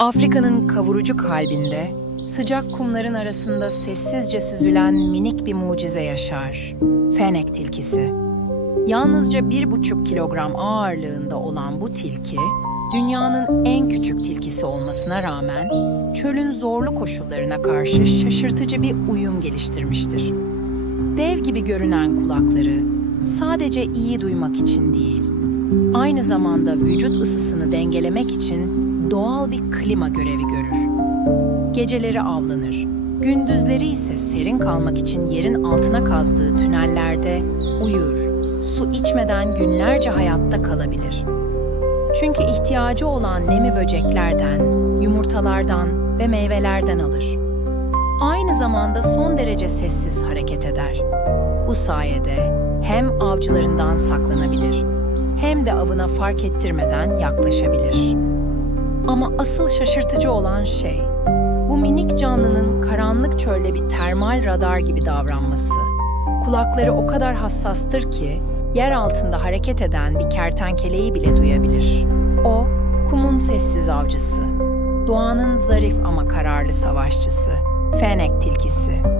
Afrika'nın kavurucu kalbinde, sıcak kumların arasında sessizce süzülen minik bir mucize yaşar. Fenek tilkisi. Yalnızca bir buçuk kilogram ağırlığında olan bu tilki, dünyanın en küçük tilkisi olmasına rağmen çölün zorlu koşullarına karşı şaşırtıcı bir uyum geliştirmiştir. Dev gibi görünen kulakları sadece iyi duymak için değil, aynı zamanda vücut ısısını dengelemek için doğal bir klima görevi görür. Geceleri avlanır, gündüzleri ise serin kalmak için yerin altına kazdığı tünellerde uyur, su içmeden günlerce hayatta kalabilir. Çünkü ihtiyacı olan nemi böceklerden, yumurtalardan ve meyvelerden alır. Aynı zamanda son derece sessiz hareket eder. Bu sayede hem avcılarından saklanabilir hem de avına fark ettirmeden yaklaşabilir. Ama asıl şaşırtıcı olan şey, bu minik canlının karanlık çölde bir termal radar gibi davranması. Kulakları o kadar hassastır ki, yer altında hareket eden bir kertenkeleyi bile duyabilir. O, kumun sessiz avcısı, doğanın zarif ama kararlı savaşçısı, Fenek tilkisi.